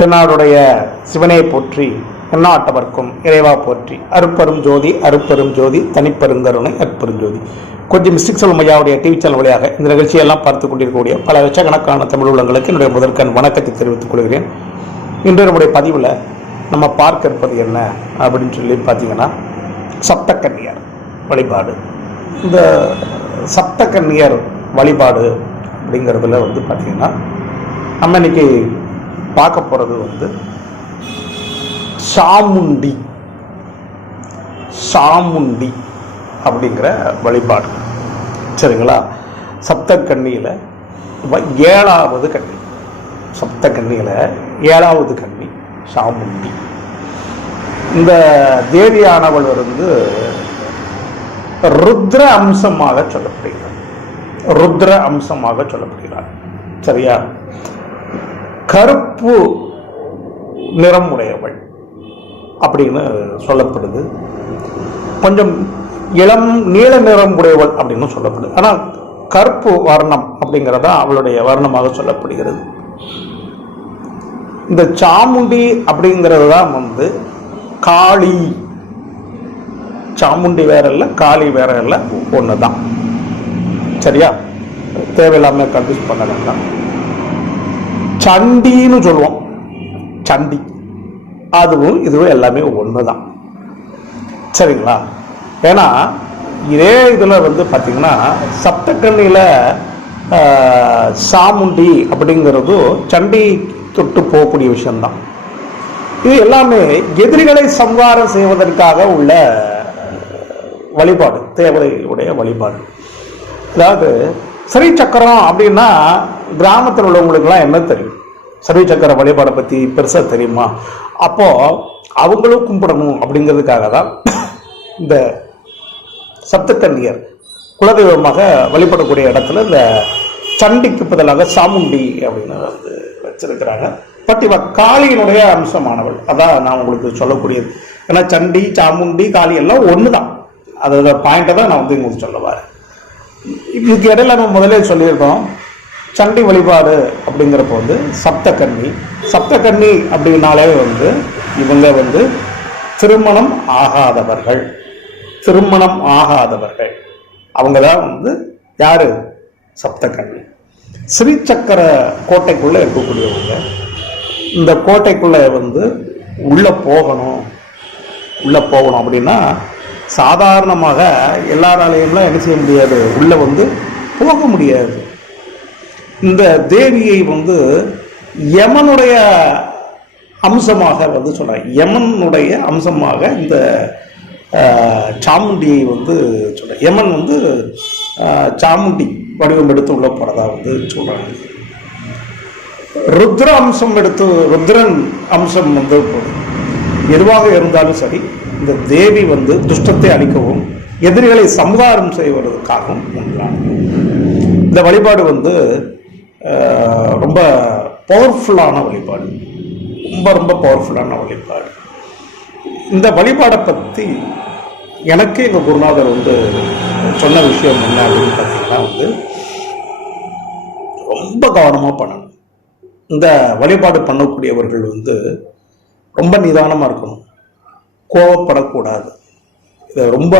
தென்னாடுடைய சிவனை போற்றி எந்நாட்டவர்க்கும் இறைவா போற்றி அருப்பெரும் ஜோதி அருப்பெரும் ஜோதி தனிப்பெருங்கருணை அற்பெருஞ்சோதி. கொஞ்சம் மிஸ்டிக் செல்வம் ஐயாவுடைய டிவி சேனல் வழியாக இந்த நிகழ்ச்சியெல்லாம் பார்த்து கொண்டிருக்கக்கூடிய பல லட்சக்கணக்கான தமிழ் உள்ளங்களுக்கு என்னுடைய முதற்கண் வணக்கத்தை தெரிவித்துக் கொள்கிறேன். இன்று நம்முடைய பதிவில் நம்ம பார்க்க இருப்பது என்ன அப்படின்னு சொல்லி பார்த்தீங்கன்னா, சப்தக்கன்னியர் வழிபாடு. இந்த சப்தக்கன்னியர் வழிபாடு அப்படிங்கிறதுல பார்த்தீங்கன்னா, நம்ம இன்னைக்கு பார்க்க போகிறது சாமுண்டி சாமுண்டி அப்படிங்கிற வழிபாடு. சரிங்களா? சப்தக்கன்னியில் 7வது கன்னி, சப்தக்கன்னியில் 7வது கன்னி சாமுண்டி. இந்த தேவியானவள் ருத்ர அம்சமாக சொல்லப்படுகிறார். ருத்ர அம்சமாக சொல்லப்படுகிறார். சரியா? கருப்பு நிறம் உடையவள் அப்படின்னு சொல்லப்படுது. கொஞ்சம் இளம் நீல நிறம் உடையவள் அப்படின்னு சொல்லப்படுது. ஆனால் கருப்பு வர்ணம் அப்படிங்கிறதா அவளுடைய வர்ணமாக சொல்லப்படுகிறது. இந்த சாமுண்டி அப்படிங்கிறது தான் காளி. சாமுண்டி வேற இல்லை, காளி வேற இல்லை, ஒன்று தான். சரியா? தேவையில்லாமல் கன்ஃபியூஸ் பண்ண வேண்டாம். சண்டின்னு சொல்லுவோம், சண்டி. அதுவும் இதுவும் எல்லாமே ஒன்று தான். சரிங்களா? ஏன்னா இதே இதில் பார்த்தீங்கன்னா, சப்தக்கண்ணியில் சாமுண்டி அப்படிங்கிறது சண்டி தொட்டு போகக்கூடிய விஷயம்தான். இது எல்லாமே எதிரிகளை சம்ஹாரம் செய்வதற்காக உள்ள வழிபாடு, தேவதையுடைய வழிபாடு. அதாவது ஸ்ரீ சக்கரம் அப்படின்னா கிராமத்தில் உள்ளவங்களுக்குலாம் என்ன தெரியும்? ஸ்ரீ சக்கர வழிபாடை பற்றி பெருசாக தெரியுமா? அப்போ அவங்களும் கும்பிடணும் அப்படிங்கிறதுக்காக தான் இந்த சப்தக்கன்னியர் குலதெய்வமாக வழிபடக்கூடிய இடத்துல இந்த சண்டிக்கு பதிலாக சாமுண்டி அப்படின்னு வச்சிருக்கிறாங்க. பட் இவ காளியினுடைய அம்சமானவள். அதான் நான் உங்களுக்கு சொல்லக்கூடியது. ஏன்னா சண்டி, சாமுண்டி, காளி எல்லாம் ஒன்று தான். அதோட பாயிண்டை தான் நான் உங்களுக்கு சொல்ல வரேன். இதுக்கு இடையில நம்ம முதலே சொல்லியிருக்கோம், சண்டி வழிபாடு அப்படிங்கிறப்ப சப்தக்கன்னி. சப்தக்கன்னி அப்படின்னாலே இவங்க திருமணம் ஆகாதவர்கள். திருமணம் ஆகாதவர்கள் அவங்க தான் யாரு? சப்தக்கன்னி. ஸ்ரீசக்கர கோட்டைக்குள்ள இருக்கக்கூடியவங்க. இந்த கோட்டைக்குள்ள உள்ள போகணும் அப்படின்னா சாதாரணமாக எல்லாராலையும்லாம் என்ன செய்ய முடியாது, உள்ள போக முடியாது. இந்த தேவியை யமனுடைய அம்சமாக சொல்றாங்க. யமனுடைய அம்சமாக இந்த சாமுண்டியை சொல்ற. யமன் சாமுண்டி வடிவம் எடுத்து உள்ள போறதா சொல்றாங்க. ருத்ர அம்சம் எடுத்து, ருத்ரன் அம்சம் எதுவாக இருந்தாலும் சரி, இந்த தேவி துஷ்டத்தை அழிக்கவும் எதிரிகளை சம்ஹாரம் செய்வதற்காகவும் உண்டானது. இந்த வழிபாடு ரொம்ப பவர்ஃபுல்லான வழிபாடு. ரொம்ப ரொம்ப பவர்ஃபுல்லான வழிபாடு. இந்த வழிபாடை பற்றி எனக்கு எங்கள் குருநாதர் சொன்ன விஷயம் என்ன அப்படின்னு பார்த்தீங்கன்னா, ரொம்ப கவனமாக பண்ணணும். இந்த வழிபாடு பண்ணக்கூடியவர்கள் ரொம்ப நிதானமாக இருக்கணும், கோவப்படக்கூடாது. இதை ரொம்ப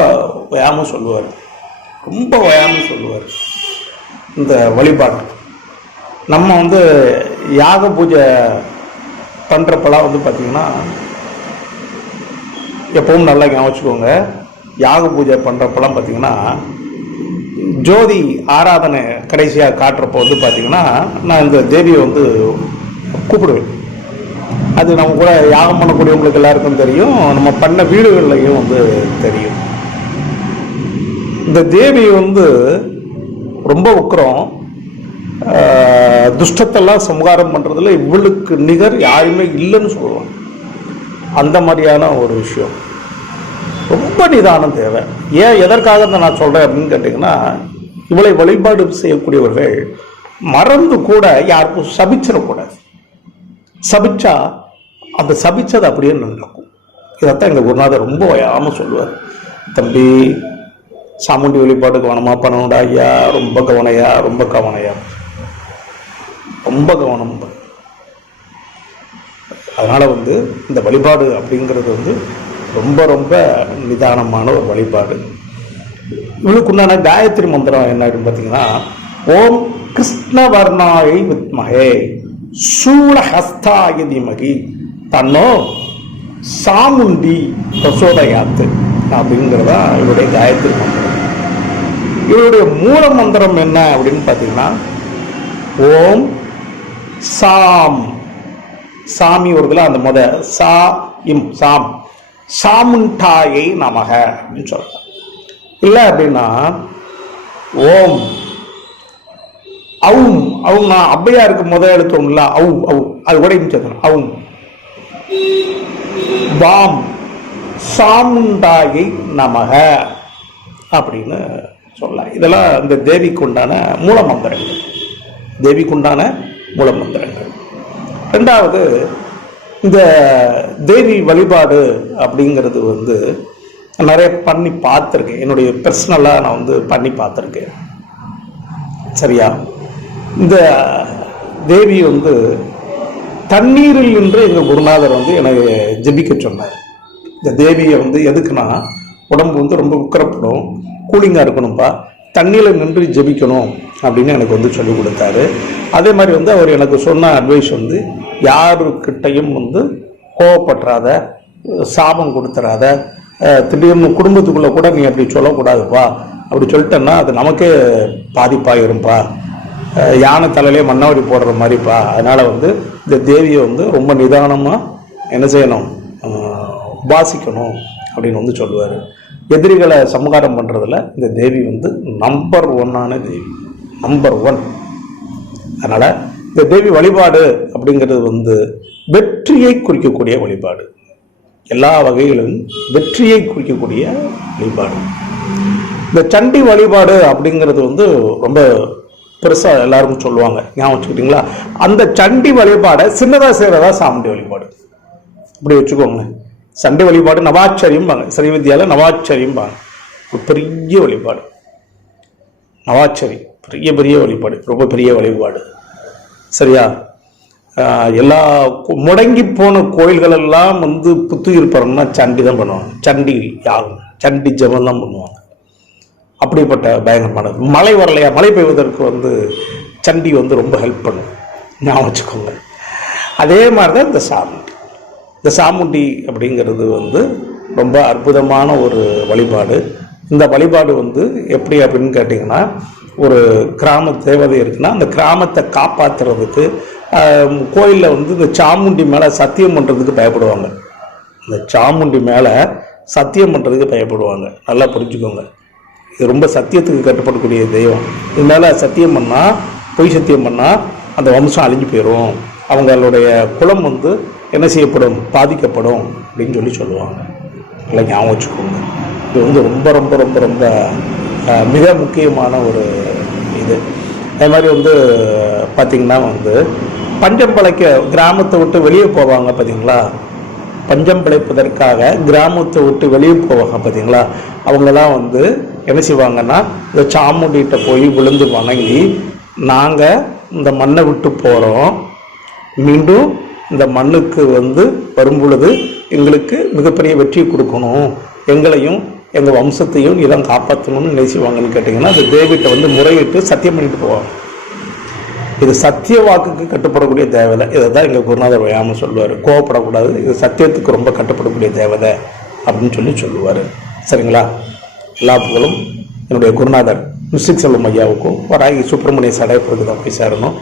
ஓயாமல் சொல்லுவார், ரொம்ப ஓயாமல் சொல்லுவார். இந்த வழிபாடு நம்ம யாக பூஜை பண்ணுறப்பெல்லாம் பார்த்தீங்கன்னா, எப்பவும் நல்லா ஞாபகம், யாக பூஜை பண்ணுறப்பெல்லாம் பார்த்தீங்கன்னா, ஜோதி ஆராதனை கடைசியாக காட்டுறப்போ பார்த்தீங்கன்னா, நான் இந்த தேவியை கூப்பிடுவேன். அது நம்ம கூட யாகம் பண்ணக்கூடியவங்களுக்கு எல்லாருக்கும் தெரியும், நம்ம பண்ண வீடுகள்லையும் தெரியும். இந்த தேவி ரொம்ப உக்கிரம். துஷ்டத்தெல்லாம் சம்ஹாரம் பண்ணுறதுல இவளுக்கு நிகர் யாருமே இல்லைன்னு சொல்லுவாங்க. அந்த மாதிரியான ஒரு விஷயம். ரொம்ப நிதானம் தேவை. ஏன், எதற்காக நான் சொல்கிறேன் அப்படின்னு கேட்டிங்கன்னா, இவளை வழிபாடு செய்யக்கூடியவர்கள் மறந்து கூட யாருக்கும் சபிச்சிடக்கூடாது. சபிச்சா அந்த சபிச்சது அப்படியே நடக்கும். இதைத்தான் எங்கள் குருநாதர் ரொம்ப ஓயாமல் சொல்லுவார். தம்பி, சாமுண்டி வழிபாடு கவனமாக பண்ணணும்டா ஐயா, ரொம்ப கவனையா, ரொம்ப கவனையா, ரொம்ப கவனம். அதனால் வந்து இந்த வழிபாடு அப்படிங்கிறது வந்து ரொம்ப ரொம்ப நிதானமான ஒரு வழிபாடு. இவளுக்கு உண்டான காயத்ரி மந்திரம் என்ன அப்படின்னு பார்த்தீங்கன்னா, ஓம் கிருஷ்ணவர்ணாயை வித்மகே சூலஹஸ்தாய தீமகி தன்னோ சாமுண்டி பிரசோதயாத்து அப்படிங்கிறதா இவருடைய காயத்ரி மந்திரம். இவருடைய மூல மந்திரம் என்ன அப்படின்னு பார்த்தீங்கன்னா, ஓம் சாம், சாமி வருதுல அந்த முத சா இம் சாம், சாமுண்டாயை நமக அப்படின்னு சொல்றாங்க. இல்லை அப்படின்னா ஓம் அவும் அவும், நான் அவ்வையா இருக்கு முதல் எழுத்தோம்ல அவு அவு, அது கூட சேர்க்கணும் அவும் வாம் சாமுண்டாயை நமக அப்படின்னு சொல்லலாம். இதெல்லாம் இந்த தேவிக்கு உண்டான மூல மந்திரங்கள், தேவிக்கு உண்டான மூல மந்திரங்கள். ரெண்டாவது, இந்த தேவி வழிபாடு அப்படிங்கிறது வந்து நிறைய பண்ணி பார்த்துருக்கேன். என்னுடைய பர்சனலாக நான் வந்து பண்ணி பார்த்துருக்கேன். சரியா? இந்த தேவி வந்து தண்ணீரில் நின்று எங்கள் குருநாதர் வந்து எனக்கு ஜெபிக்க சொன்னார். இந்த தேவியை வந்து எதுக்குன்னா, உடம்பு வந்து ரொம்ப உக்கரப்படும், கூலிங்காக இருக்கணும்ப்பா, தண்ணியில் நின்று ஜெபிக்கணும் அப்படின்னு எனக்கு வந்து சொல்லிக் கொடுத்தாரு. அதே மாதிரி வந்து அவர் எனக்கு சொன்ன அட்வைஸ் வந்து, யாருக்கிட்டையும் வந்து கோவப்பட்டுறாத, சாபம் கொடுத்துறாத, திடீர்னு குடும்பத்துக்குள்ளே கூட நீ அப்படி சொல்லக்கூடாதுப்பா, அப்படி சொல்லிட்டேன்னா அது நமக்கே பாதிப்பாயிரும்பா, யானை தலையிலே மண்ணாவடி போடுற மாதிரிப்பா. அதனால் வந்து இந்த தேவியை வந்து ரொம்ப நிதானமாக என்ன செய்யணும், உபாசிக்கணும் அப்படின்னு வந்து சொல்லுவார். எதிரிகளை சமகாரம் பண்ணுறதுல இந்த தேவி வந்து நம்பர் 1 தேவி, நம்பர் 1. அதனால் இந்த தேவி வழிபாடு அப்படிங்கிறது வந்து வெற்றியை குறிக்கக்கூடிய வழிபாடு, எல்லா வகையிலும் வெற்றியை குறிக்கக்கூடிய வழிபாடு. இந்த சண்டி வழிபாடு அப்படிங்கிறது வந்து ரொம்ப பெருசாக எல்லாருக்கும் சொல்லுவாங்க, ஞாபகம் வச்சுக்கிட்டீங்களா? அந்த சண்டி வழிபாடை சின்னதாக செய்கிறதா சாமுண்டி வழிபாடு. இப்படி வச்சுக்கோங்க. சண்டி வழிபாடு நவாச்சரியம்பாங்க, ஸ்ரீவித்யாவில் நவாச்சரியம்பாங்க. ஒரு பெரிய வழிபாடு, நவாச்சரி பெரிய பெரிய வழிபாடு, ரொம்ப பெரிய வழிபாடு. சரியா? எல்லா முடங்கி போன கோயில்கள் எல்லாம் வந்து புத்துயிர் பெறணும்னா சண்டி தான் பண்ணுவாங்க. சண்டி யாகம், சண்டி ஜபம் தான் பண்ணுவாங்க. அப்படிப்பட்ட பயங்கரமானது. மழை வரலையா, மழை பெய்வதற்கு வந்து சண்டி வந்து ரொம்ப ஹெல்ப் பண்ணும், ஞாபகம் வச்சுக்கோங்க. அதே மாதிரி தான் இந்த சாமுண்டி. இந்த சாமுண்டி அப்படிங்கிறது வந்து ரொம்ப அற்புதமான ஒரு வழிபாடு. இந்த வழிபாடு வந்து எப்படி அப்படின்னு கேட்டிங்கன்னா, ஒரு கிராம தேவதை இருக்குன்னா அந்த கிராமத்தை காப்பாற்றுறதுக்கு கோயிலில் வந்து இந்த சாமுண்டி மேலே சத்தியம் பண்ணுறதுக்கு பயப்படுவாங்க. இந்த சாமுண்டி மேலே சத்தியம் பண்ணுறதுக்கு பயப்படுவாங்க. நல்லா புரிஞ்சுக்கோங்க. இது ரொம்ப சத்தியத்துக்கு கட்டுப்படக்கூடிய தெய்வம். இது மேலே சத்தியம் பண்ணால், பொய் சத்தியம் பண்ணால் அந்த வம்சம் அழிஞ்சு போயிடும், அவங்களுடைய குலம் வந்து என்ன செய்யப்படும், பாதிக்கப்படும் அப்படின்னு சொல்லுவாங்க. இல்லை, ஞாபகம் வச்சுக்கோங்க. இது வந்து ரொம்ப ரொம்ப ரொம்ப ரொம்ப மிக முக்கியமான ஒரு இது. அதே மாதிரி வந்து பார்த்திங்கன்னா வந்து பஞ்சம் பிழைக்க கிராமத்தை விட்டு வெளியே போவாங்க பார்த்தீங்களா, பஞ்சம் பிழைப்பதற்காக கிராமத்தை விட்டு வெளியே போவாங்க பார்த்தீங்களா, அவங்களெல்லாம் வந்து என்ன செய்வாங்கன்னா, இந்த சாமுண்டிகிட்ட போய் விழுந்து வணங்கி, நாங்கள் இந்த மண்ணை விட்டு போகிறோம், மீண்டும் இந்த மண்ணுக்கு வந்து வரும் பொழுது எங்களுக்கு மிகப்பெரிய வெற்றி கொடுக்கணும், எங்களையும் எங்கள் வம்சத்தையும் இதெல்லாம் காப்பாற்றணும்னு நினைச்சுவாங்கன்னு கேட்டிங்கன்னா, அந்த தேவிட்ட வந்து முறையிட்டு சத்தியம் பண்ணிட்டு போவாங்க. இது சத்திய வாக்குக்கு கட்டுப்படக்கூடிய தேவதை. இதை தான் எங்கள் குருநாதர் வையாமல் சொல்லுவார். கோவப்படக்கூடாது, இது சத்தியத்துக்கு ரொம்ப கட்டுப்படக்கூடிய தேவதை அப்படின்னு சொல்லுவார். சரிங்களா? எல்லா புகழும் என்னுடைய குருநாதர் மிஸ்டிக் செல்வம் ஐயாவுக்கும் வராகி சுப்பிரமணிய சடையப்பருக்கு தான் போய் சேரணும்.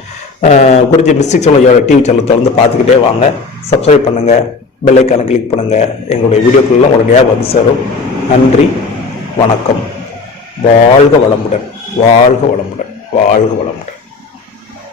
குருஜி மிஸ்டிக் செல்வம் ஐயாவோட டிவி சேனல் தொடர்ந்து பார்த்துக்கிட்டே வாங்க. சப்ஸ்கிரைப் பண்ணுங்கள், பெல் ஐக்கானை கிளிக் பண்ணுங்கள். எங்களுடைய வீடியோக்கள்லாம் உடனடியாக வந்து சேரும். நன்றி, வணக்கம். வாழ்க வளமுடன், வாழ்க வளமுடன், வாழ்க வளமுடன்.